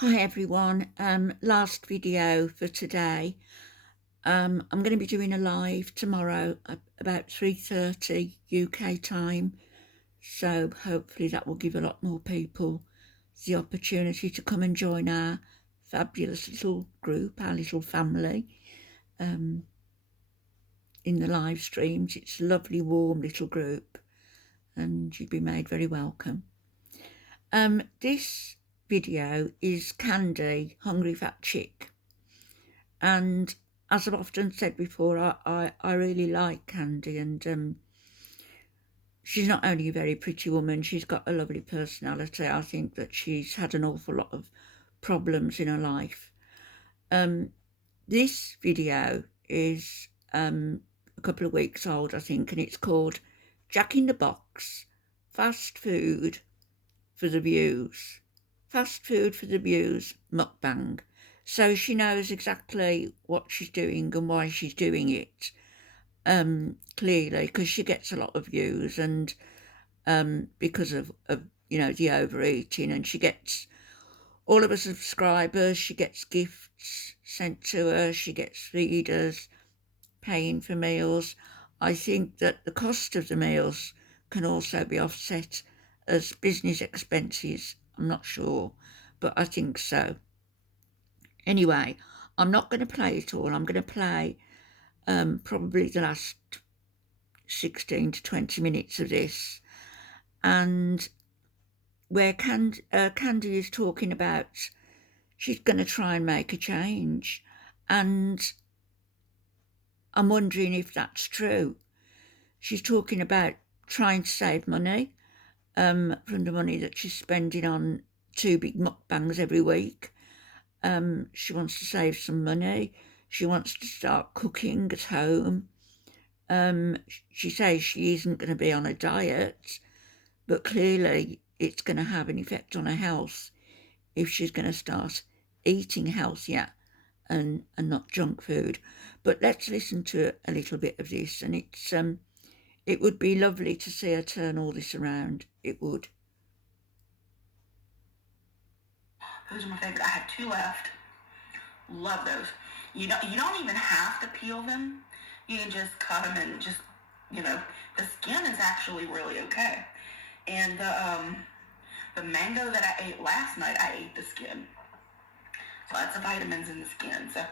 Hi everyone. Last video for today. I'm going to be doing a live tomorrow at about 3:30 UK time. So hopefully that will give a lot more people the opportunity to come and join our fabulous little group, our little family, in the live streams. It's a lovely, warm little group, and you'd be made very welcome. This video is Candy, Hungry Fat Chick. And as I've often said before, I really like Candy, and she's not only a very pretty woman, she's got a lovely personality. I think that she's had an awful lot of problems in her life. This video is a couple of weeks old, I think, and it's called Jack in the Box, Fast Food for the Views. Fast Food for the Views mukbang. So she knows exactly what she's doing and why she's doing it, clearly, because she gets a lot of views and because of the overeating, and she gets all of her subscribers, she gets gifts sent to her, she gets feeders paying for meals. I think that the cost of the meals can also be offset as business expenses. I'm not sure, but I think so. Anyway, I'm not going to play it all. I'm going to play probably the last 16 to 20 minutes of this, and where Candy is talking about she's going to try and make a change, and I'm wondering if that's true. She's talking about trying to save money from the money that she's spending on 2 big mukbangs every week. She wants to save some money. She wants to start cooking at home. She says she isn't going to be on a diet, but clearly it's going to have an effect on her health if she's going to start eating healthier and not junk food. But let's listen to a little bit of this, and it would be lovely to see her turn all this around. It would. Those are my favorite. I have 2 left. Love those. You don't even have to peel them. You can just cut them and just, the skin is actually really okay. And the mango that I ate last night, I ate the skin. So that's the vitamins in the skin. So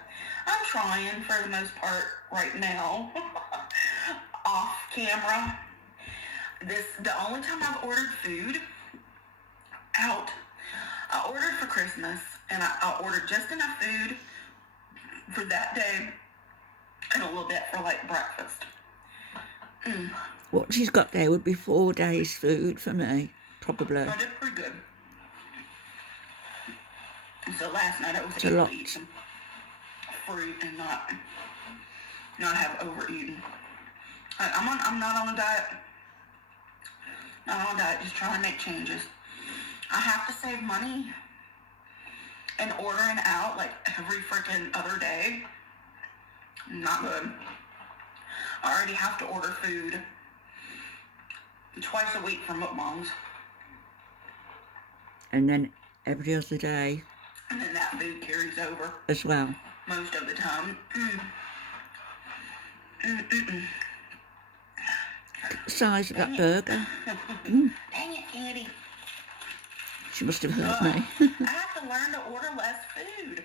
I'm trying for the most part right now, off camera. The only time I've ordered food out, I ordered for Christmas, and I ordered just enough food for that day and a little bit for like breakfast. What she's got there would be 4 days' food for me, probably. I did pretty good. So last night I was It's a able lot. to eat some fruit and not have overeaten. I'm not on a diet. Not on a diet, just trying to make changes. I have to save money, and ordering out like every freaking other day, not good. I already have to order food twice a week from mukbangs. And then every other day. And then that food carries over. As well. Most of the time. The size of that burger. Dang it, Candy. She must have heard me. I have to learn to order less food.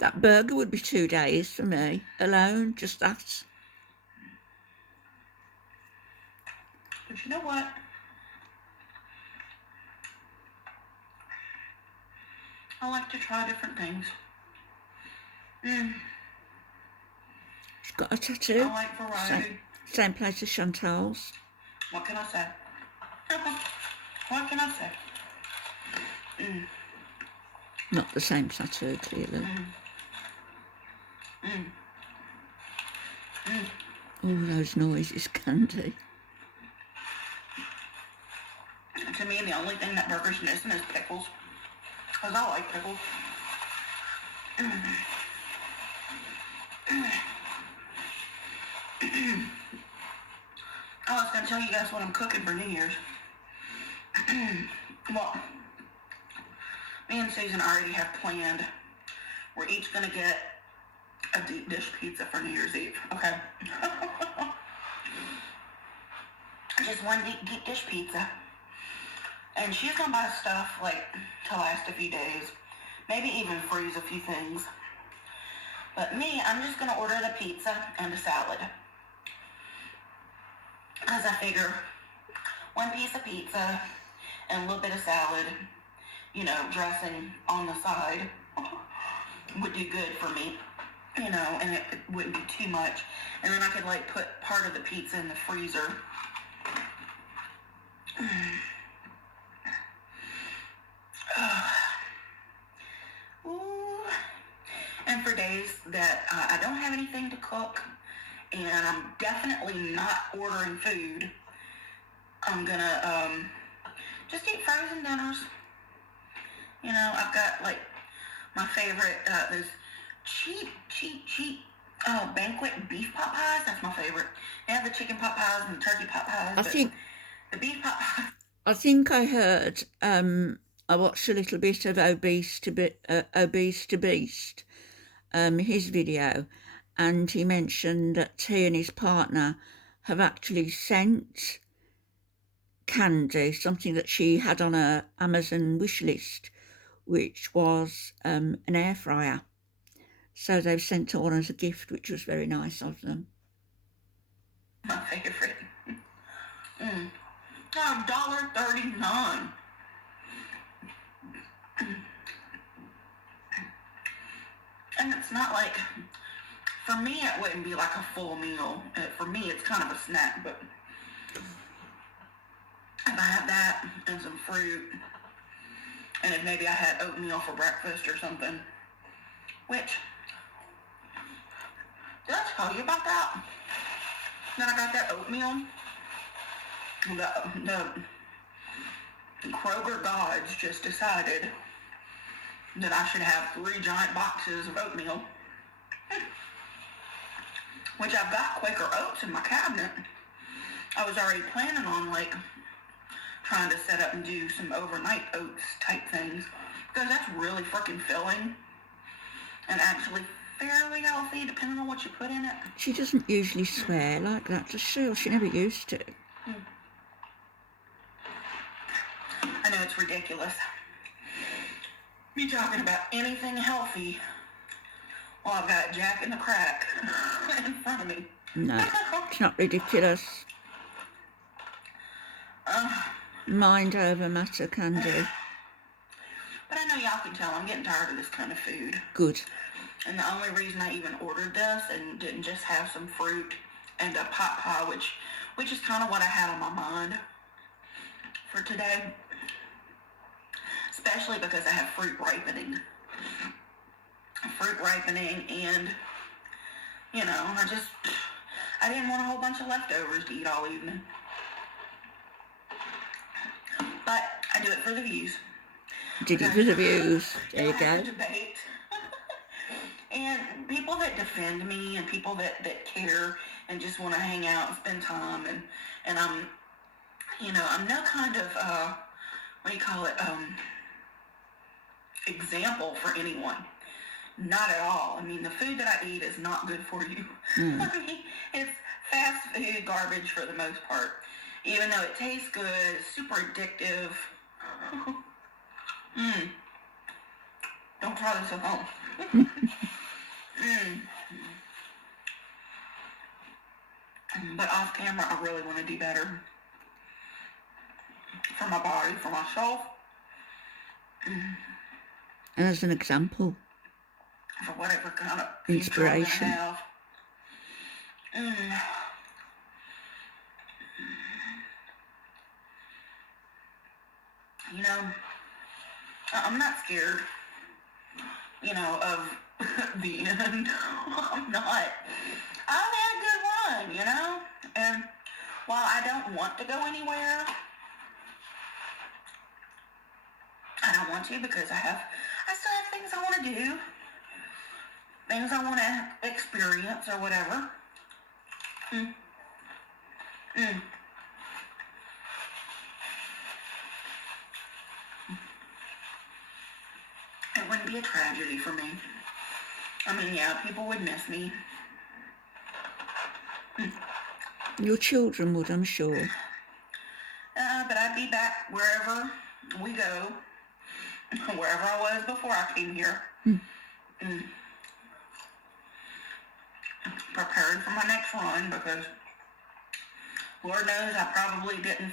That burger would be 2 days for me alone, just that. But you know what? I like to try different things. She's got a tattoo. I like variety. Same place as Chantal's. What can I say? What can I say? Not the same tattoo, clearly. All those noises, Candy. To me, the only thing that burger's missing is pickles. Because I like pickles. I was going to tell you guys what I'm cooking for New Year's. Well, me and Susan already have planned. We're each going to get a deep dish pizza for New Year's Eve, okay? Just one deep dish pizza. And she's going to buy stuff, like, to last a few days. Maybe even freeze a few things. But me, I'm just going to order the pizza and a salad. Because I figure one piece of pizza and a little bit of salad, dressing on the side would do good for me, and it wouldn't be too much. And then I could, like, put part of the pizza in the freezer. Ooh. And for days that I don't have anything to cook, and I'm definitely not ordering food, I'm gonna just eat frozen dinners. I've got, like, my favorite, those cheap banquet beef pot pies. That's my favorite. They have the chicken pot pies and the turkey pot pies. The beef pot pies. I think I heard, I watched a little bit of Obese to Beast, his video, and he mentioned that he and his partner have actually sent Candy something that she had on her Amazon wish list, which was an air fryer. So they've sent her one as a gift, which was very nice of them. My favorite. $1.39. And it's not like, for me, it wouldn't be like a full meal. For me, it's kind of a snack, but if I had that and some fruit, and if maybe I had oatmeal for breakfast or something, which, did I tell you about that? Then I got that oatmeal. The Kroger gods just decided that I should have 3 giant boxes of oatmeal, which I've got Quaker Oats in my cabinet. I was already planning on, like, trying to set up and do some overnight oats type things, because that's really freaking filling and actually fairly healthy, depending on what you put in it. She doesn't usually swear like that, does she? Or she never used to. I know it's ridiculous. Me talking about anything healthy while I've got Jack and the Crack in front of me. No, it's not ridiculous. Mind over matter, Candy. But I know y'all can tell I'm getting tired of this kind of food. Good. And the only reason I even ordered this and didn't just have some fruit and a pot pie, which is kind of what I had on my mind for today, especially because I have fruit ripening and, I didn't want a whole bunch of leftovers to eat all evening. But I do it for the views. Did it for the views. There you go. Debate. And people that defend me and people that care and just want to hang out and spend time and I'm no kind of, example for anyone. Not at all. I mean, the food that I eat is not good for you. I mean, it's fast food garbage for the most part. Even though it tastes good, it's super addictive. Don't try this at home. But off camera, I really want to do better. For my body, for myself. And as an example. For whatever kind of inspiration. I have. I'm not scared, of the end. I'm not. I've had a good run, and while I don't want to go anywhere, I don't want to because I still have things I want to do, things I want to experience or whatever. wouldn't be a tragedy for me. I mean, yeah, people would miss me. Your children would, I'm sure. But I'd be back wherever we go, wherever I was before I came here. Preparing for my next run, because Lord knows I probably didn't,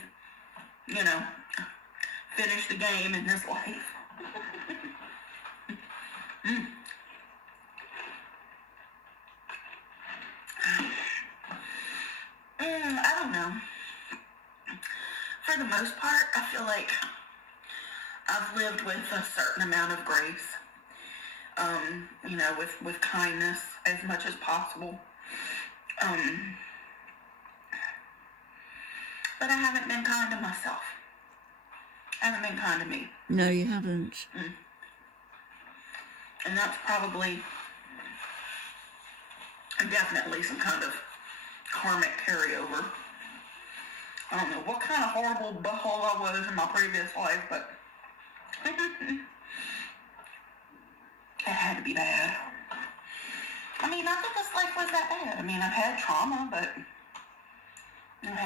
finish the game in this life. I don't know. For the most part, I feel like I've lived with a certain amount of grace. With kindness as much as possible. But I haven't been kind to myself. I haven't been kind to me. No, you haven't. And that's probably definitely some kind of karmic carryover. I don't know what kind of horrible butthole I was in my previous life, but it had to be bad. I mean, not that this life was that bad. I mean, I've had trauma, but I've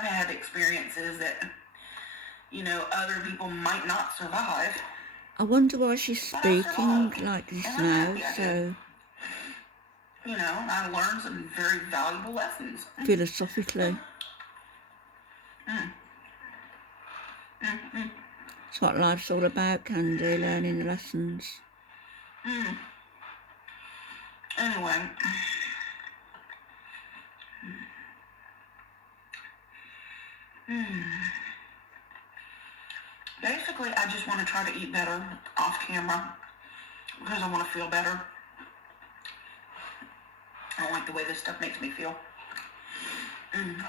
had experiences that, other people might not survive. I wonder why she's speaking like this now, so... I learned some very valuable lessons. Philosophically. It's what life's all about, Candy, learning the lessons. Anyway. Basically, I just want to try to eat better off camera because I want to feel better. I don't like the way this stuff makes me feel. And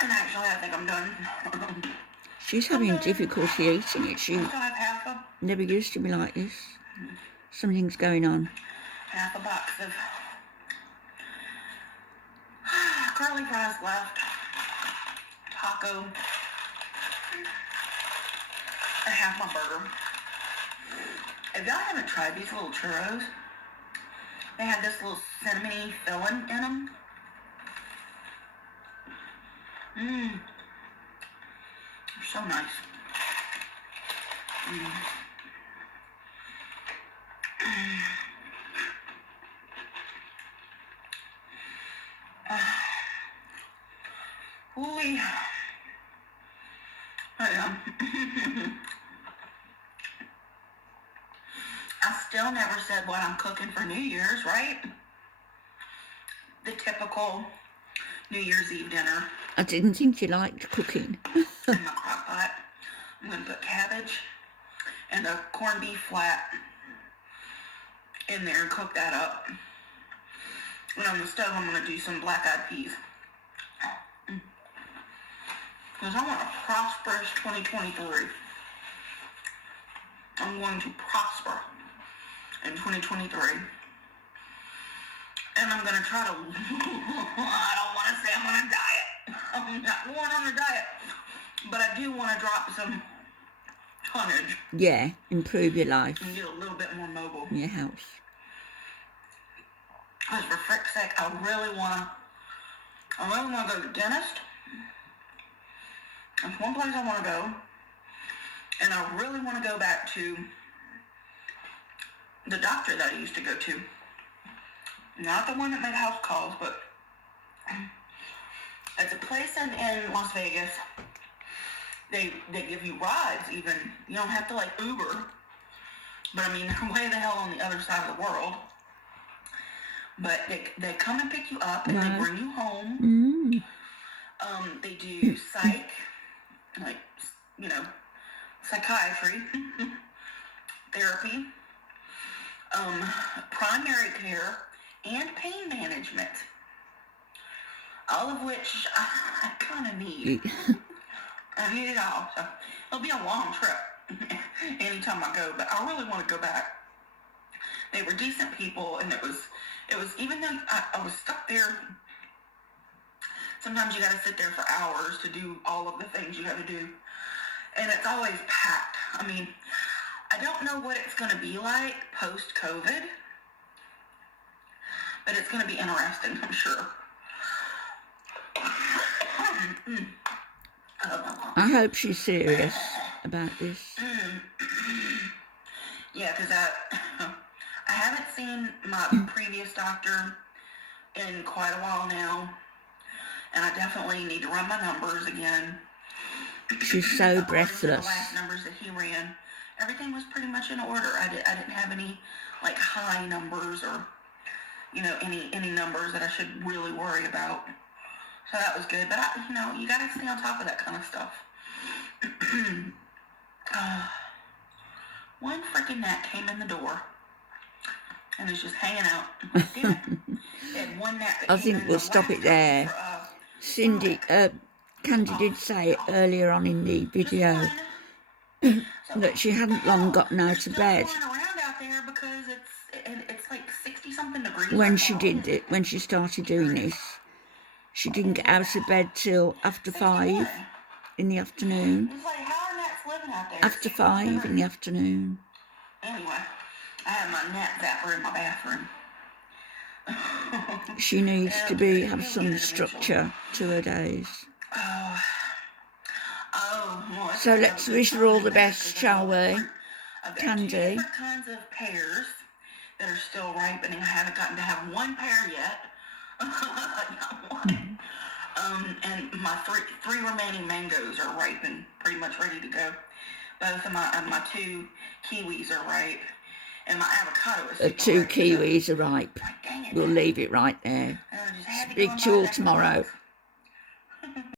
actually, I think I'm done. She's having difficulty eating it. She never used to be like this. Something's going on. Half a box of curly fries left. Taco. And half my burger. If y'all haven't tried these little churros, they have this little cinnamony filling in them. They're so nice. Ooh-wee. I still never said what I'm cooking for New Year's, right? The typical New Year's Eve dinner. I didn't think you liked cooking. In my crock pot, I'm going to put cabbage and a corned beef flat in there and cook that up. And on the stove, I'm going to do some black-eyed peas. Because I want a prosperous 2023. I'm going to prosper in 2023. And I'm going to try to... I don't want to say I'm on a diet. I'm not going on a diet. But I do want to drop some tonnage. Yeah, improve your life. And get a little bit more mobile. In your house. Because for frick's sake, I really want to go to the dentist. That's one place I want to go. And I really want to go back to the doctor that I used to go to. Not the one that made house calls, but it's a place in Las Vegas. They give you rides even. You don't have to like Uber. But I mean, they're way the hell on the other side of the world. But they come and pick you up and they bring you home. They do psych, like, psychiatry, therapy, primary care, and pain management. All of which I kind of need. I need it all. So it'll be a long trip anytime I go, but I really want to go back. They were decent people, and it was even though I was stuck there sometimes you got to sit there for hours to do all of the things you got to do. And it's always packed. I mean, I don't know what it's going to be like post-COVID, but it's going to be interesting, I'm sure. I hope she's serious about this. Yeah, because I haven't seen my previous doctor in quite a while now, and I definitely need to run my numbers again. She's so breathless. The last numbers that he ran, everything was pretty much in order. I didn't have any like high numbers or any numbers that I should really worry about. So that was good. But you got to stay on top of that kind of stuff. One freaking gnat came in the door and is just hanging out. Damn it. It had one gnat that I came think in we'll the stop it last there. for, Cindy, Candy did say earlier on in the video that she hadn't long gotten out of bed around out there because it's like 60-something degrees. when she did it, when she started doing this. She didn't get out of bed till after 5 in the afternoon. It's like, how are gnats living out there? After 5 in the afternoon. Anyway, I have my gnat zapper in my bathroom. She needs to have some structure to her days. So let's wish her all the best, shall we? Candy. 2 different kinds of pears that are still ripening. I haven't gotten to have one pear yet. Not one. And my three remaining mangoes are ripe and pretty much ready to go. Both of my 2 kiwis are ripe, and my avocado is. The 2 kiwis are ripe. Dang it. We'll leave it right there. Speak to you all tomorrow.